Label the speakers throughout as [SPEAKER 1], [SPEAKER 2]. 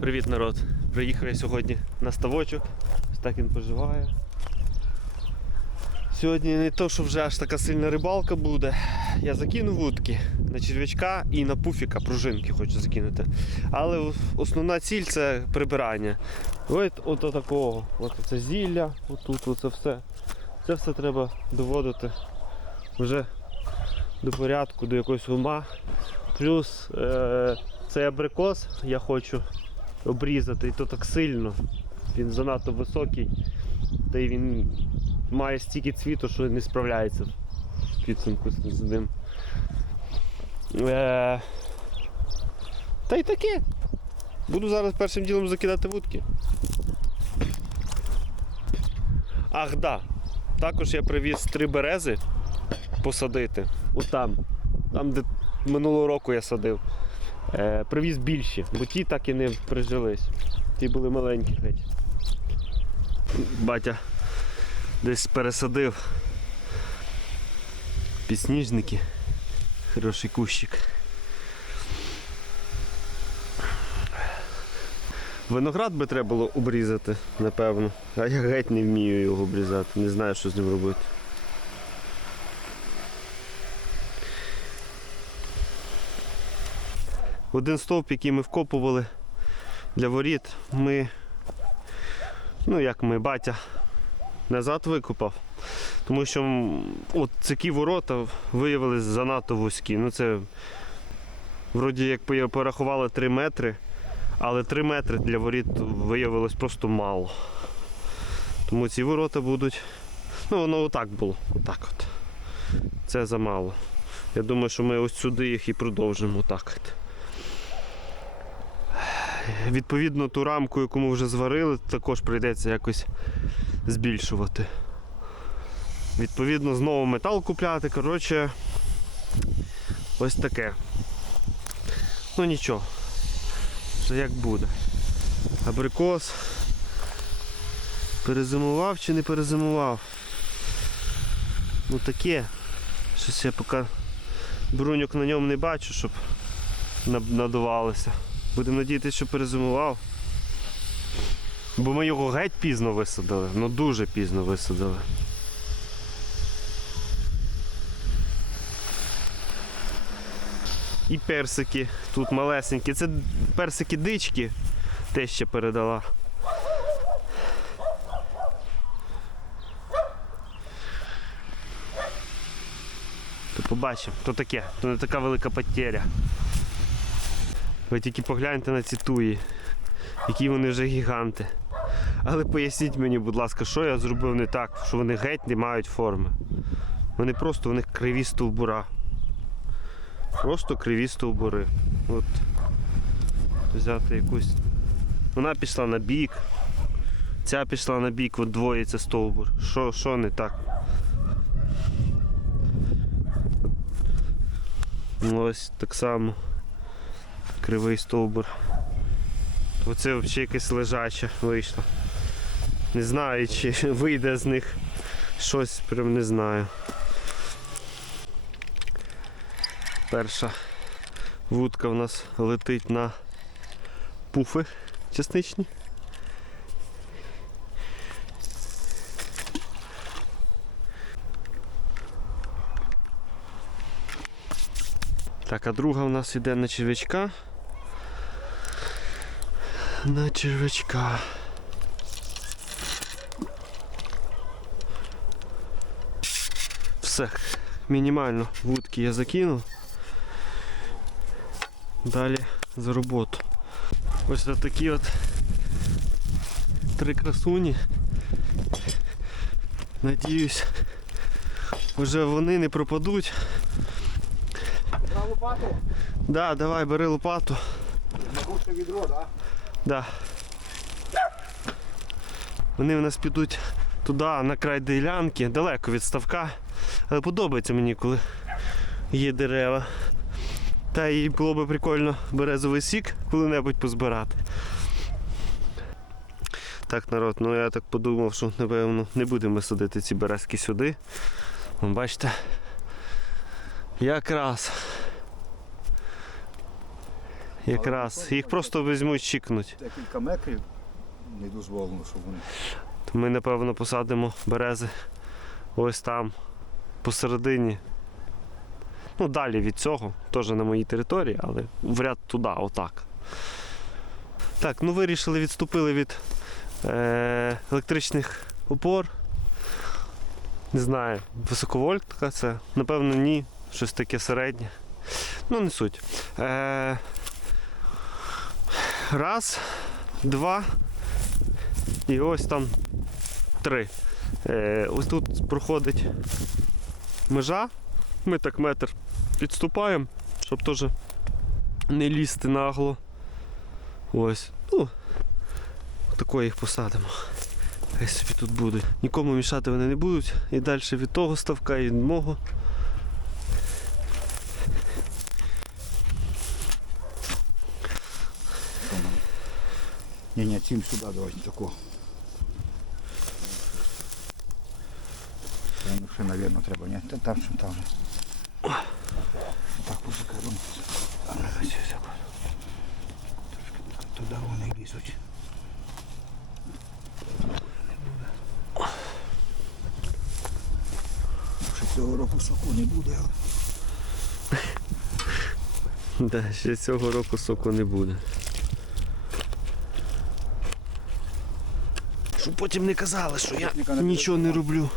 [SPEAKER 1] Привіт, народ! Приїхав я сьогодні на ставочок. Ось так він поживає. Сьогодні не то, що вже аж така сильна рибалка буде. Я закину вудки на черв'ячка і на пуфіка пружинки хочу закинути. Але основна ціль це прибирання. Ось от такого. От це зілля, отут, оце все. Це все треба доводити вже до порядку, до якогось ума. Плюс е, цей абрикос я хочу обрізати, і то так сильно. Він занадто високий, та й він має стільки цвіту, що не справляється в підсумку з ним. Е, та й таке. Буду зараз першим ділом закидати вудки. Ах, да. Також я привіз три берези посадити. Отам. Там, де минулого року я садив. Е, привіз більші, бо ті так і не прижились. Ті були маленькі геть. Батя десь пересадив підсніжники. Хороший кущик. Виноград би треба було обрізати, напевно. А я геть не вмію його обрізати, не знаю, що з ним робити. Один стовп, який ми вкопували для воріт, ми, ну як ми, батя назад викопав. Тому що от такі ворота виявилися занадто вузькі. Ну це вроді як порахували 3 метри, але 3 метри для воріт виявилось просто мало. Тому ці ворота будуть. Ну воно отак було. Отак от. Це замало. Я думаю, що ми ось сюди їх і продовжимо отак от. Відповідно, ту рамку, яку ми вже зварили, також прийдеться якось збільшувати. Відповідно, знову метал купляти. Коротше, ось таке. Ну нічого. Вже як буде. Абрикос. Перезимував чи не перезимував? Ну таке. Щось я поки бруньок на ньому не бачу, щоб надувалося. Будемо надіятися, що перезимував. Бо ми його геть пізно висадили, ну дуже пізно висадили. І персики тут малесенькі. Це персики дички те ще передала. То побачимо, то таке, то не така велика потеря. Ви тільки погляньте на ці туї, які вони вже гіганти. Але поясніть мені, будь ласка, що я зробив не так, що вони геть не мають форми. Вони просто в них криві стовбура. Просто криві стовбури. От взяти якусь. Вона пішла на бік. Ця пішла на бік, от це стовбур. Що, що не так? Ось так само кривий стовбур. Оце взагалі якесь лежаче вийшло. Не знаю, чи вийде з них щось, прям не знаю. Перша вудка в нас летить на пуфи чесничні. Так, а друга у нас йде на червячка. На червячка. Все, мінімально вудки я закинув. Далі за роботу. Ось такі от три красуні. Надіюсь, вже вони не пропадуть.
[SPEAKER 2] Два лопати,
[SPEAKER 1] Да, давай, бери лопату.
[SPEAKER 2] нагрузка відро, да?
[SPEAKER 1] Да. Вони в нас підуть туди, на край ділянки, далеко від ставка. Але подобається мені, коли є дерева. Та і було би прикольно березовий сік коли-небудь позбирати. Так, народ, ну я так подумав, що напевно не будемо садити ці березки сюди. Бачите, якраз Якраз. Їх просто візьмуть, чікнуть.
[SPEAKER 2] Декілька метрів не дозволено, щоб вони.
[SPEAKER 1] То ми, напевно, посадимо берези ось там, посередині. Ну, далі від цього, теж на моїй території, але в ряд туди, отак. Так, ну вирішили, відступили від е- електричних опор. Не знаю, високовольтка це. Напевно, ні. Щось таке середнє. Ну, не суть. Е- раз, два. І ось там три. Е, ось тут проходить межа. Ми так метр підступаємо, щоб теж не лізти нагло. Ось. Ну, такої їх посадимо. Хай собі тут будуть. Нікому мішати вони не будуть. І далі від того ставка, і від мого.
[SPEAKER 2] Ні, ні, цим сюди давайте таку. Це, Ну, ще, мабуть, треба, ні? Там, що там же. Так, позакажемо. Туди вони лізуть. Цього року соку не буде, але
[SPEAKER 1] Да, ще цього року соку не буде. Щоб потім не казали, що я нічого не роблю.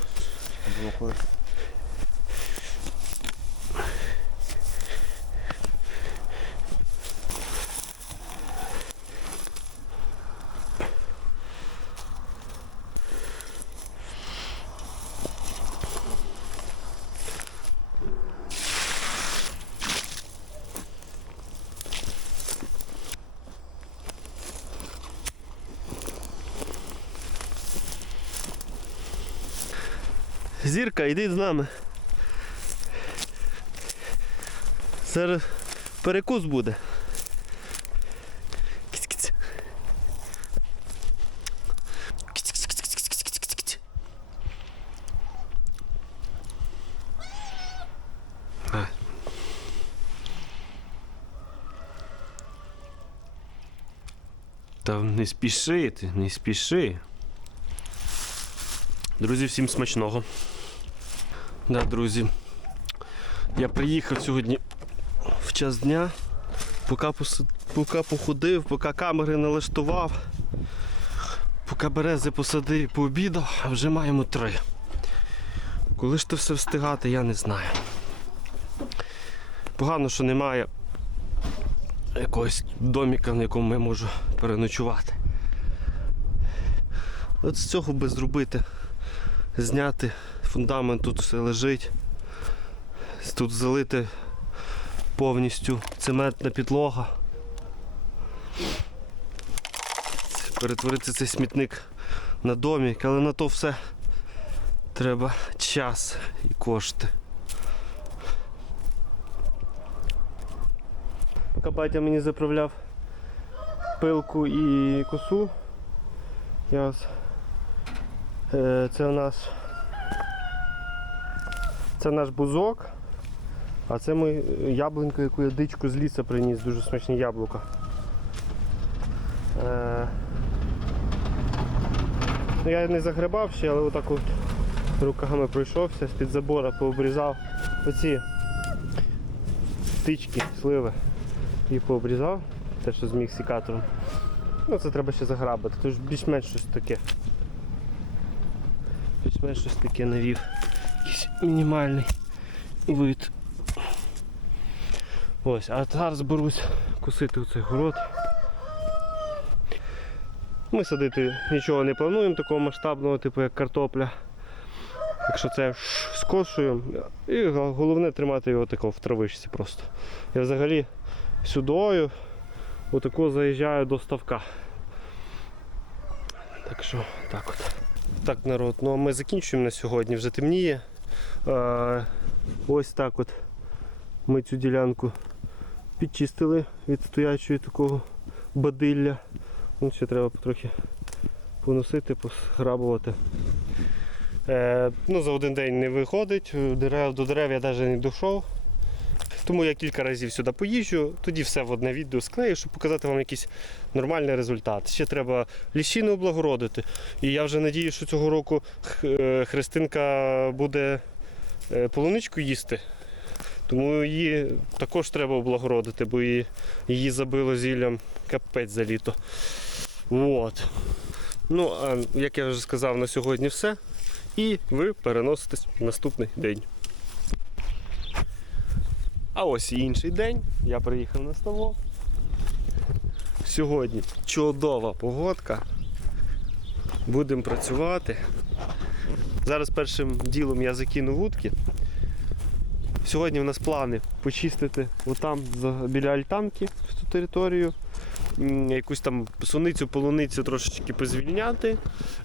[SPEAKER 2] Було
[SPEAKER 1] йди з нами. Зараз перекус буде. Кіць-кіць. Не спіши ти, не спіши. Друзі, всім смачного. Да, друзі. Я приїхав сьогодні в час дня, поки, поки походив, поки камери налаштував, поки берези посадив, пообідав, а вже маємо три. Коли ж це все встигати, я не знаю. Погано, що немає якогось доміка, на якому я можу переночувати. От з цього би зробити зняти фундамент, тут все лежить. Тут залити повністю цементна підлога. Перетворити цей смітник на домик, але на то все треба час і кошти. Батя мені заправляв пилку і косу, Е, Це у нас це наш бузок, а це ми яблунька, яку я дичку з лісу приніс, дуже смачні яблука. Е, ну, я не загребав ще, але отак от руками пройшовся, з-під забора пообрізав оці тички, сливи і пообрізав, те, що зміг сікатором. Ну це треба ще заграбити, тож більш-менш щось таке. Більш-менш щось таке навів. Мінімальний вид. Ось, а зараз берусь косити оцей город. Ми садити нічого не плануємо такого масштабного, типу як картопля. Якщо це скошуємо. І головне тримати його такого в травичці просто. Я взагалі сюдою отако заїжджаю до ставка. Так що так от. Так, народ, ну а ми закінчуємо на сьогодні, вже темніє. Е, ось так от ми цю ділянку підчистили від стоячої такого бадилля. Ну, ще треба трохи поносити, посграбувати. Е, ну, за один день не виходить, дерев, до дерев я навіть не дійшов. Тому я кілька разів сюди поїжджу, тоді все в одне відео склею, щоб показати вам якийсь нормальний результат. Ще треба ліщину облагородити. І я вже надію, що цього року е, буде е, полуничку їсти. Тому її також треба облагородити, бо її, її забило зіллям капець за літо. От. Ну, а як я вже сказав, на сьогодні все. І ви переноситесь в наступний день. А ось і інший день. Я приїхав на ставок. Сьогодні чудова погодка. Будемо працювати. Зараз першим ділом я закину вудки. Сьогодні в нас плани почистити отам біля альтанки ту територію. Якусь там суницю, полуницю трошечки позвільняти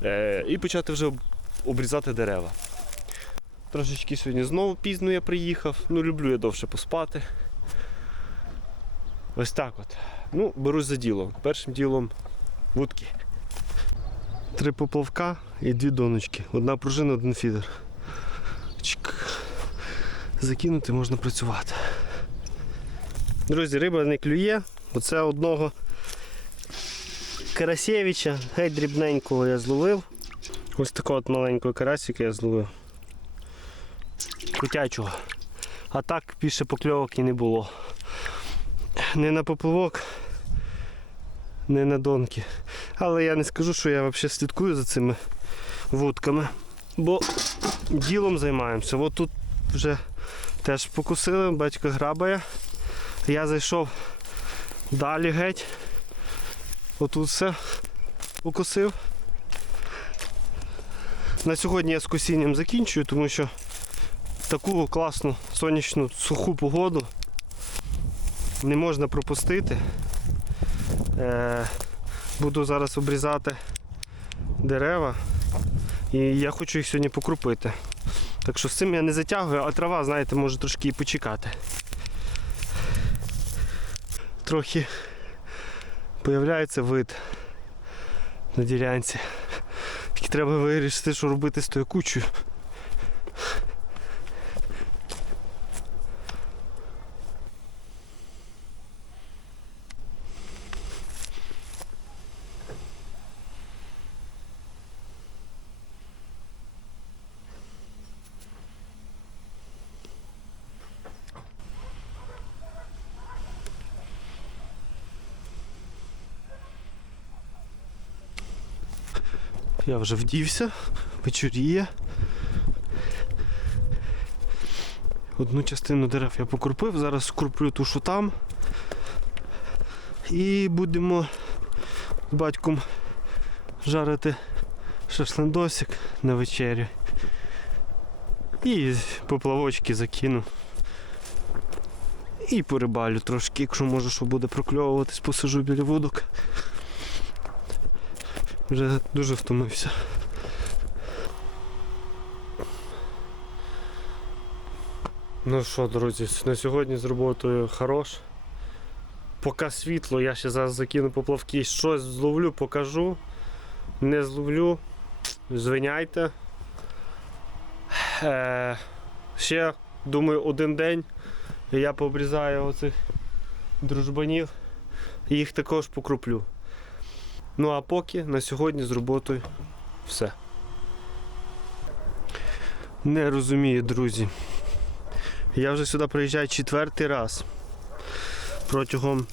[SPEAKER 1] е, і почати вже обрізати дерева. Трошечки сьогодні знову пізно я приїхав. Ну, люблю я довше поспати. Ось так от. Ну, берусь за діло. Першим ділом вудки. Три поплавка і дві доночки. Одна пружина, один фідер. Чик. Закинути можна працювати. Друзі, риба не клює. Оце одного Карасєвича, геть дрібненького я зловив. Ось такого от маленького карасика я зловив. Котячого. А так більше покльовок і не було. Не на поплавок, не на донки. Але я не скажу, що я взагалі слідкую за цими вудками. Бо ділом займаємося. От тут вже теж покусили, батько грабає. Я зайшов далі геть. Отут все покусив. На сьогодні я з косінням закінчую, тому що таку класну сонячну суху погоду не можна пропустити. Е, буду зараз обрізати дерева і я хочу їх сьогодні покрупити. Так що з цим я не затягую, а трава, знаєте, може трошки і почекати. Трохи появляється вид на ділянці. Тільки треба вирішити, що робити з тою кучею. Я вже вдівся, вечоріє. Одну частину дерев я покрупив, зараз скруплю ту, що там. І будемо з батьком жарити шашлендосик на вечерю. І поплавочки закину. І порибалю трошки, якщо може, що буде прокльовуватись, посижу біля вудок. Вже дуже втомився. Ну що, друзі, на сьогодні з роботою хорош. Поки світло, я ще зараз закину поплавки, щось зловлю, покажу. Не зловлю, звиняйте. Е, ще, думаю, один день я пообрізаю оцих дружбанів їх також покруплю. Ну а поки на сьогодні з роботою все. Не розумію, друзі. Я вже сюди приїжджаю четвертий раз. Протягом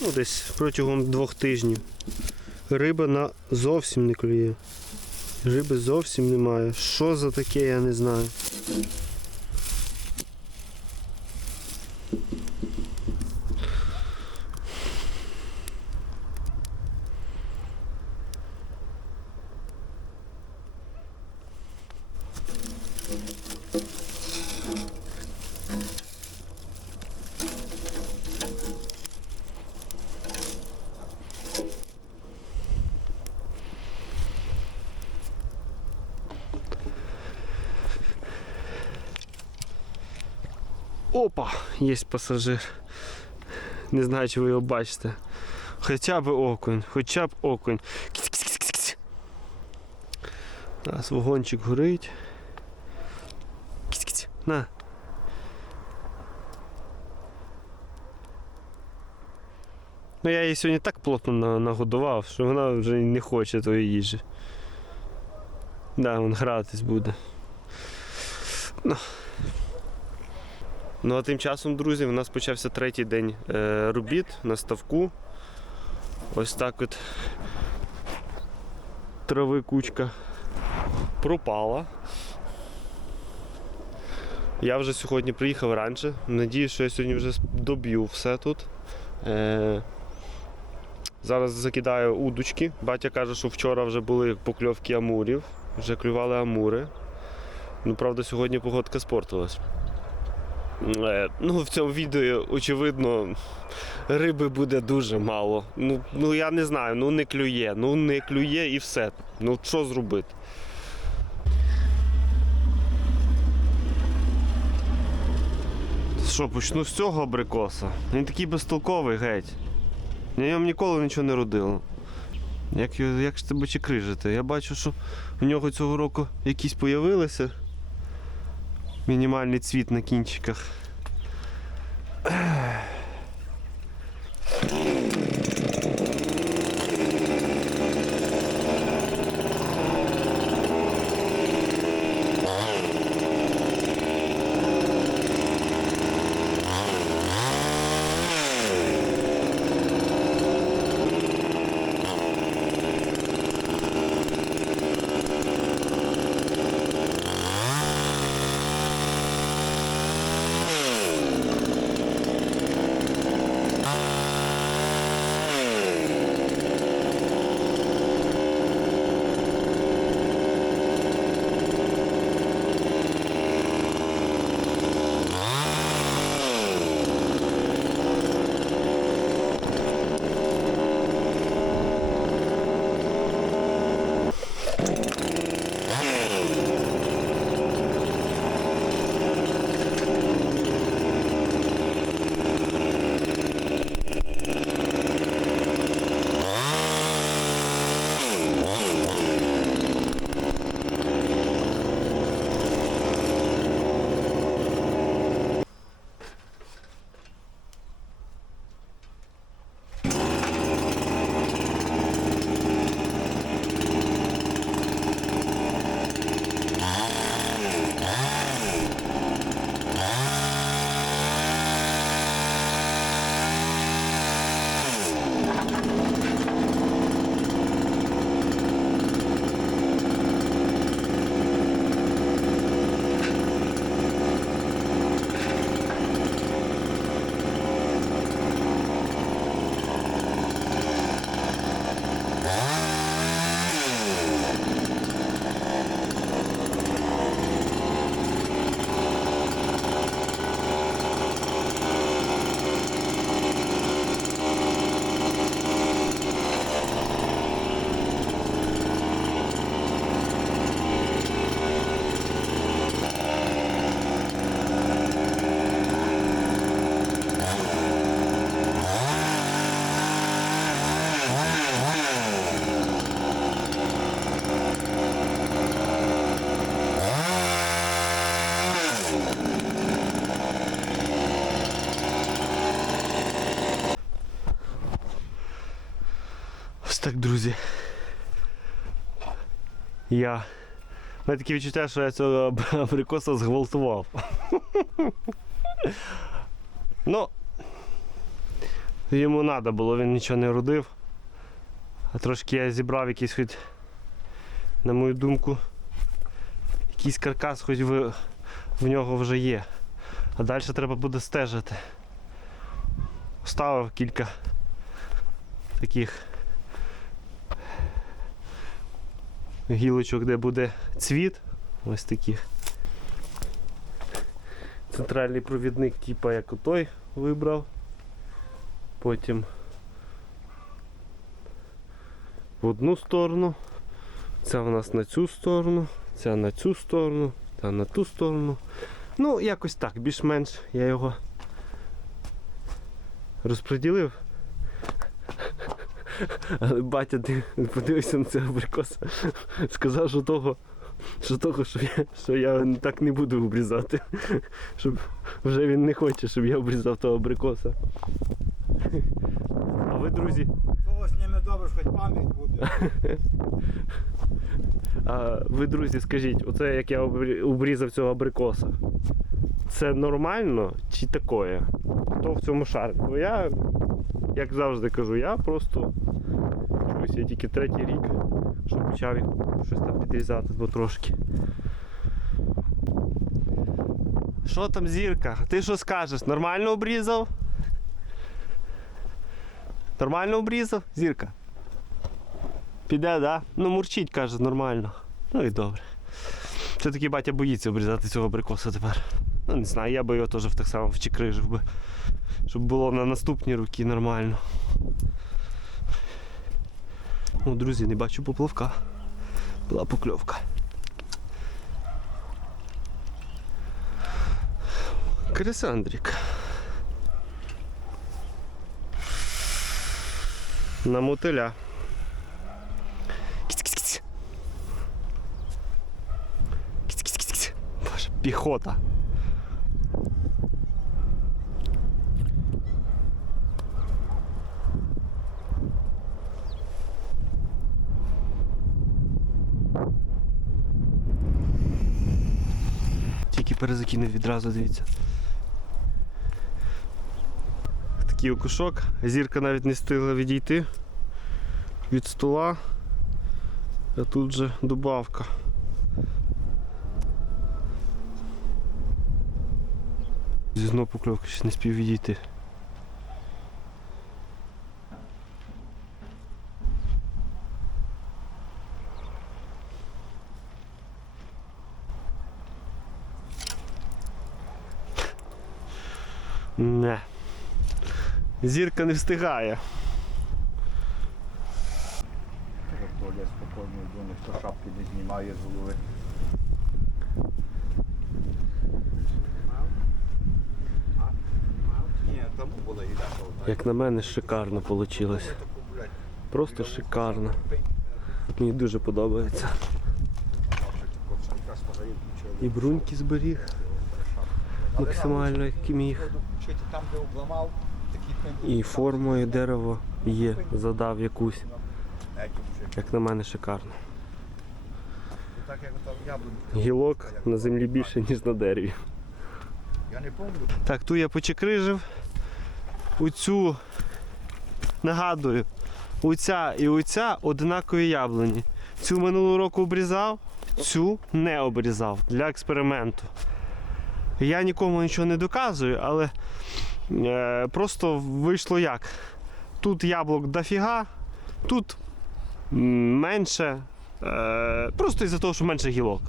[SPEAKER 1] ну, десь протягом двох тижнів. Риба на зовсім не клює. Риби зовсім немає. Що за таке, я не знаю. Опа, є пасажир. Не знаю, чи ви його бачите. Хоча б окунь, хоча б окунь. Зараз вогончик горить. Кіць -кіць. На. Ну я її сьогодні так плотно нагодував, що вона вже не хоче тої їжі. Да, він гратись буде. Ну. Ну а тим часом, друзі, у нас почався третій день е, робіт на ставку. Ось так от трави кучка пропала. Я вже сьогодні приїхав раніше. Надіюсь, що я сьогодні вже доб'ю все тут. Е, зараз закидаю удочки. Батя каже, що вчора вже були покльовки амурів, вже клювали амури. Ну, правда, сьогодні погодка спортилась. Е, ну, в цьому відео, очевидно, риби буде дуже мало. Ну, ну я не знаю, ну не клює, ну не клює і все. Ну що зробити? Що, почну з цього абрикоса? Він такий безтолковий геть. На ньому ніколи нічого не родило. Як, як ж тебе чекрижити? Я бачу, що в нього цього року якісь появилися. Мінімальний цвіт на кінчиках. Я. У мене таке відчуття, що я цього аб- абрикоса зґвалтував. ну, йому треба було, він нічого не родив. А трошки я зібрав якийсь хоч, на мою думку, якийсь каркас хоч в, в нього вже є. А далі треба буде стежити. Ставив кілька таких гілочок, де буде цвіт. Ось таких. Центральний провідник, типа як отой вибрав. Потім в одну сторону. Це у нас на цю сторону, ця на цю сторону, та на ту сторону. Ну, якось так, більш-менш я його розподілив. Але батя подивився на це абрикоса. Сказав, що того, що того, що я, що я так не буду обрізати. Щоб вже він не хоче, щоб я обрізав того абрикоса. А ви, друзі,
[SPEAKER 2] Того з ними добре, хоч пам'ять буде.
[SPEAKER 1] а ви, друзі, скажіть, оце як я обрізав цього абрикоса. Це нормально чи такое? Хто в цьому шарить? Бо я, як завжди кажу, я просто чуюсь, я тільки третій рік, що почав щось там підрізати потрошки. Що там, зірка? Ти що скажеш? Нормально обрізав? Нормально обрізав? Зірка? Піде, да? Ну, мурчить, каже, нормально. Ну і добре. Все-таки батя боїться обрізати цього абрикоса тепер. Ну, не знаю, я би його теж так само вчекрижив би. Щоб було на наступні руки нормально. Ну, друзі, не бачу поплавка. Була покльовка. Крисандрік. На мотиля. Боже, піхота. Тільки перезакинув відразу, дивіться. Такий. Зірка навіть не встигла відійти від стола. А тут же добавка. Зі знов покльовки ще не спів відійти. Не. Зірка не встигає.
[SPEAKER 2] Толя спокійно йду, ніхто шапки не знімає з голови.
[SPEAKER 1] Як на мене, шикарно вийшло. Просто шикарно. Мені дуже подобається. І бруньки зберіг максимально, як міг.
[SPEAKER 2] Там, де обламав,
[SPEAKER 1] І формою дерево є, задав якусь. Як на мене, шикарно. Гілок на землі більше, ніж на дереві. Так, ту я почекрижив. Оцю, нагадую, оця і оця однакові яблуні. Цю минулого року обрізав, цю не обрізав для експерименту. Я нікому нічого не доказую, але просто вийшло як. Тут яблук дофіга, тут менше. Е, просто із-за того, що менше гілок.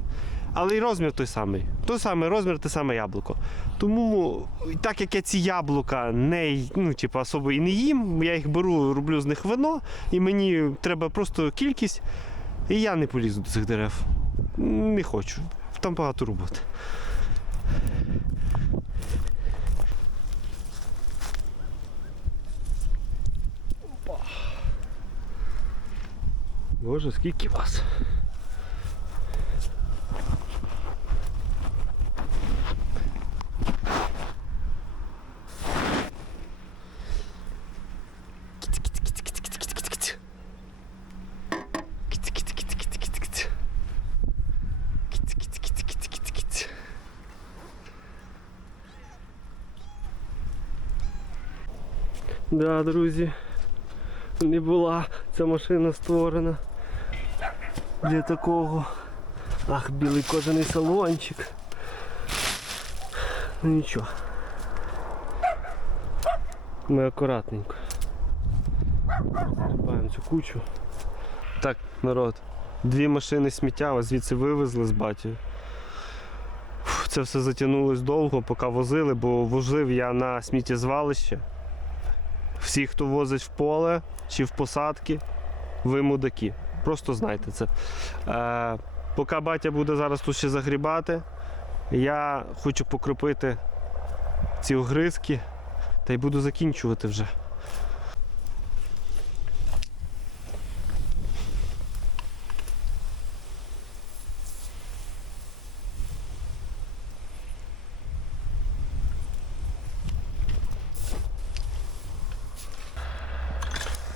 [SPEAKER 1] Але і розмір той самий. Той самий розмір, те саме яблуко. Тому, так як я ці яблука не ну, типу, особо і не їм, я їх беру, роблю з них вино, і мені треба просто кількість, і я не полізу до цих дерев. Не хочу. Там багато роботи. Боже, скільки вас? Да, друзі, не була ця машина створена для такого. Ах, білий кожаний салончик. Ну нічого. Ми акуратненько. Згрібаємо цю кучу. Так, народ, дві машини сміття звідси вивезли з батьків. Це все затягнулось довго, поки возили, бо возив я на сміттєзвалище. Всі, хто возить в поле чи в посадки, ви мудаки. Просто знайте це. Е, поки батя буде зараз тут ще загрібати, я хочу покропити ці огризки та й буду закінчувати вже.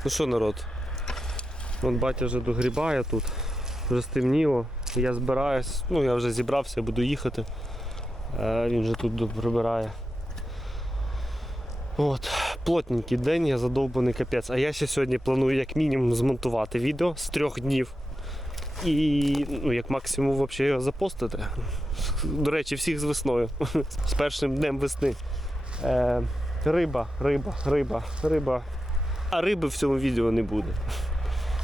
[SPEAKER 1] Ну що, народ? Вон батя вже догрібає тут. Вже стемніло. Я збираюсь, ну я вже зібрався, буду їхати. Е, Він вже тут прибирає. От, плотненький день, я задовбаний капець. А я ще сьогодні планую як мінімум змонтувати відео з трьох днів. І ну, як максимум взагалі його запостити. До речі, всіх з весною. З першим днем весни. Е, риба, риба, риба, риба. А риби в цьому відео не буде.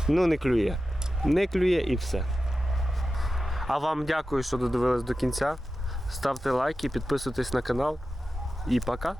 [SPEAKER 1] Ну, не клює. Не клює і все. А вам дякую, що додивились до кінця. Ставте лайки, підписуйтесь на канал. І пока.